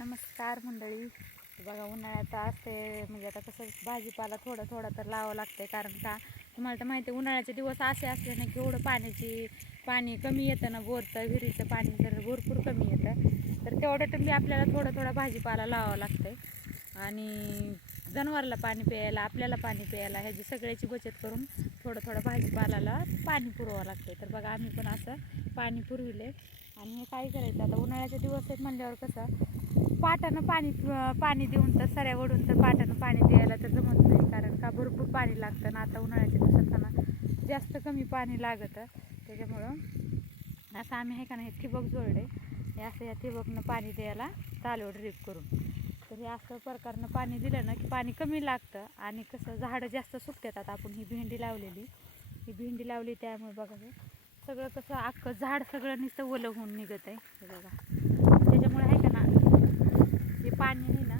नमस्कार मंडळी. बघा उन्हाळ्यात असते म्हणजे आता कसं भाजीपाला थोडं थोडं तर लावावं लागतंय कारण का तुम्हाला तर माहिती आहे उन्हाळ्याचे दिवस असे असले ना की एवढं पाण्याची पाणी कमी येतं ना बोरचं विहिरीचं पाणी तर भरपूर कमी येतं. तर तेवढं मी आपल्याला थोडं थोडं भाजीपाला लावावं लागतंय. आणि जनावरला पाणी प्यायला आपल्याला पाणी प्यायला ह्याची सगळ्याची बचत करून थोडं थोडं भाजीपाल्याला पाणी पुरवावं लागते तर बघा आम्ही पण असं पाणी पुरविले आणि हे काय करायचं आता उन्हाळ्याचे दिवस आहेत म्हणल्यावर कसं पाटानं पाणी पाणी देऊन तर सऱ्या ओढून तर पाटानं पाणी द्यायला तर जमत नाही. कारण का भरपूर पाणी लागतं ना आता उन्हाळ्याच्या दिवसांना जास्त कमी पाणी लागतं. त्याच्यामुळं असं आम्ही हे का नाही ठिबक जोडले. हे असं या ठिबकनं पाणी द्यायला चालू ड्रीप करून. तर हे असं प्रकारनं पाणी दिलं ना की पाणी कमी लागतं आणि कसं झाडं जास्त सुकतात. आता आपण ही भेंडी लावलेली. ही भेंडी लावली त्यामुळे बघा हे सगळं कसं अख्खं झाड सगळं नुसतं ओलं होऊन निघत आहे हे बघा. त्याच्यामुळे हे पाणी नाही ना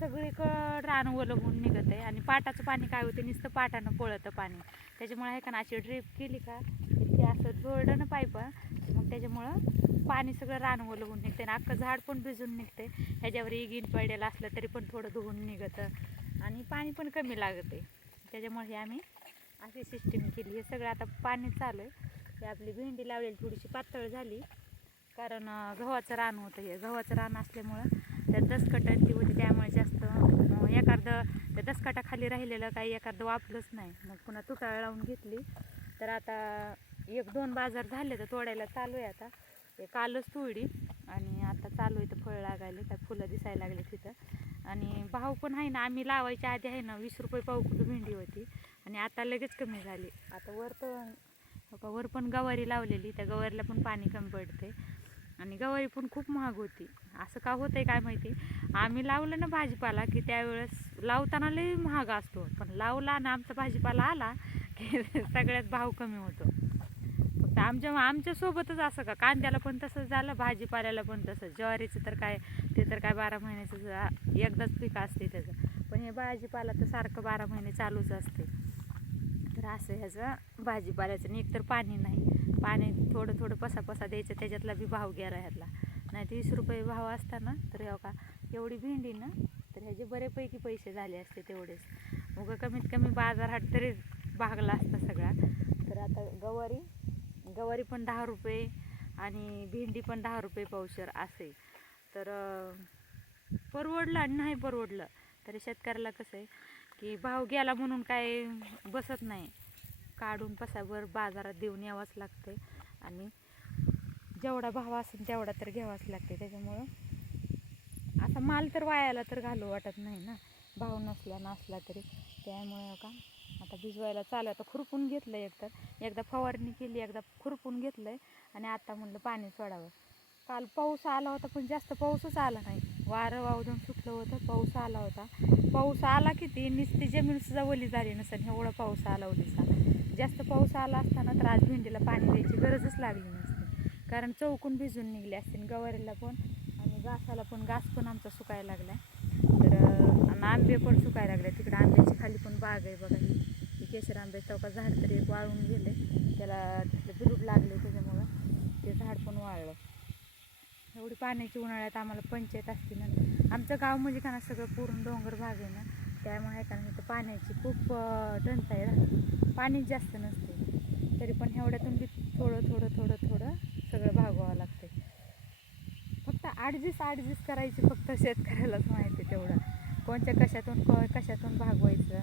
सगळीकडं रान ओलं निघत आहे. आणि पाटाचं पाणी काय होतं नुसतं पाटानं पळतं पाणी. त्याच्यामुळे आहे का ना अशी ड्रीप केली का ते असं जोडलं ना पाईप मग त्याच्यामुळं पाणी सगळं रान ओलं निघतं निघते आणि अख्खं झाड पण भिजून निघते ह्याच्यावर इगीन पडलेलं असलं तरी पण थोडं धुवून निघतं. आणि पाणी पण कमी लागते त्याच्यामुळे हे आम्ही अशी सिस्टीम केली. हे सगळं आता पाणी चालू आहे. हे आपली भेंडी लावलेली थोडीशी पातळ झाली. कारण गव्हाचं रान होतं हे. गव्हाचं रान असल्यामुळं त्या दसकटन ती होती त्यामुळे जास्त एखादं त्या दसकटाखाली राहिलेलं काही एखादं वापरलंच नाही. मग पुन्हा तुटाळ लावून घेतली. तर आता एक दोन बाजार झाले तर तोडायला चालू आहे आता. ते कालच तुळडी आणि आता चालू आहे तर फळ लागायला काय फुलं दिसायला लागले तिथं आणि भाव पण आहे ना आम्ही लावायच्या आधी आहे ना वीस रुपये पाव किलो भेंडी होती. आणि आता लगेच कमी झाली. आता वर तर हो वर पण गवारी लावलेली त्या गवारीला पण पाणी कमी पडते आणि गवारी पण खूप महाग होती. असं का होतंय काय माहिती? आम्ही लावलं ना भाजीपाला की त्यावेळेस लावताना लई महाग असतो. पण लावला ना आमचा भाजीपाला आला की सगळ्यात भाव कमी होतो. फक्त आमच्या आमच्यासोबतच असं का? कांद्याला पण तसंच झालं भाजीपाल्याला पण तसं ज्वारीचं तर काय ते तर काय बारा महिन्याचं एकदाच पीक असते त्याचं. पण हे भाजीपाला तर सारखं बारा महिने चालूच असते तर असं ह्याचं भाजीपाल्याचं आणि एकतर पाणी नाही. पाणी थोडं थोडं पसा पसा द्यायचं त्याच्यातला बी भाव गेला ह्यातला. नाही तीस रुपये भाव असताना तर हो का एवढी भेंडी ना तर ह्याचे बरेपैकी पैसे झाले असते तेवढेच. मग कमीत कमी बाजार हाट तरी भागला असता सगळा. तर आता गवारी गवारी पण दहा रुपये आणि भेंडी पण दहा रुपये पावशर असे. तर परवडलं आणि नाही परवडलं तरी शेतकऱ्याला कसं आहे की भाव गेला म्हणून काय बसत नाही. काढून पसावर बाजारात देऊन यावंच लागते आणि जेवढा भाव असेल तेवढा तर घ्यावाच लागते त्याच्यामुळं असा माल तर वायाला तर घालू वाटत नाही ना. भाव नसला नसला तरी. त्यामुळे का? आता भिजवायला चालू आता खुरपून घेतलं एकतर एकदा फवारणी केली एकदा खुरपून घेतलं आहे आणि आता म्हणलं पाणी सोडावं. काल पाऊस आला होता पण जास्त पाऊसच आला नाही. वारं वावदून सुटलं होतं पाऊस आला होता. पाऊस आला किती? नुसती जमीन सुद्धा ओली झाली नसेल एवढा पाऊस आला ओलीचा. जास्त पाऊस आला असताना तर आज भेंडीला पाणी द्यायची गरजच लागली नसते. कारण चौकून भिजून निघले असतील गवारीला पण आणि घासाला पण घास पण आमचा सुकायला लागला तर आंबे पण सुकायला लागले. तिकडे आंब्याची खाली पण बाग आहे बघा ही. केसर केशर झाड तरी एक वाळून गेले. त्याला तिथले बिरूड लागले त्याच्यामुळं. एवढी पाण्याची उन्हाळ्यात आम्हाला पंचायत असते ना. आमचं गाव म्हणजे का ना सगळं पूर्ण डोंगर भाग आहे ना त्यामुळे आहे का ना इथं पाण्याची खूप टंचाई राहते. पाणी जास्त नसते. तरी पण एवढ्यातून बी थोडं थोडं थोडं थोडं सगळं भागवावं लागते फक्त ॲडजस्ट ॲडजस्ट करायची फक्त शेतकऱ्यालाच माहिती तेवढं. कोणत्या कशातून क कशातून भागवायचं?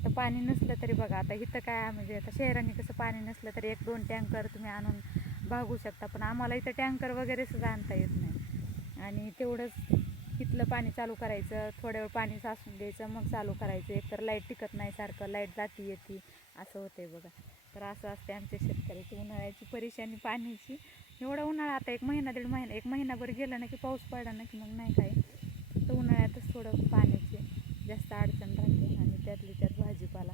आता पाणी नसलं तरी बघा आता इथं काय म्हणजे आता शहरांनी कसं पाणी नसलं तरी एक दोन टँकर तुम्ही आणून भागू शकता पण आम्हाला इथं टँकर वगैरे सुद्धा आणता येत नाही. आणि तेवढंच इथलं पाणी चालू करायचं थोड्या वेळ पाणी साचून द्यायचं मग चालू करायचं. एकतर लाइट टिकत नाही सारखं लाइट जाती येते असं होतंय बघा. तर असं असते आमच्या शेतकऱ्याची उन्हाळ्याची परेशानी पाण्याची. एवढा उन्हाळा आता एक महिना दीड महिना एक महिनाभर गेला ना की पाऊस पडला ना की मग नाही काही फक्त उन्हाळ्यातच थोडं पाण्याची जास्त अडचण राहते. आणि त्यातली त्यात भाजीपाला.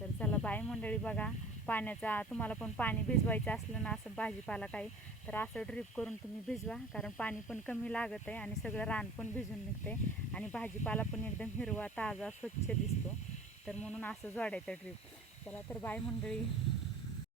तर चला बाय मंडळी बघा पाण्याचा तुम्हाला पण पाणी भिजवायचं असलं ना असं भाजीपाला काही तर असं ड्रीप करून तुम्ही भिजवा कारण पाणी पण कमी लागत आहे आणि सगळं रान पण भिजून निघते आणि भाजीपाला पण एकदम हिरवा ताजा स्वच्छ दिसतो. तर म्हणून असं जोडायचं ड्रीप चला तर बाय मंडळी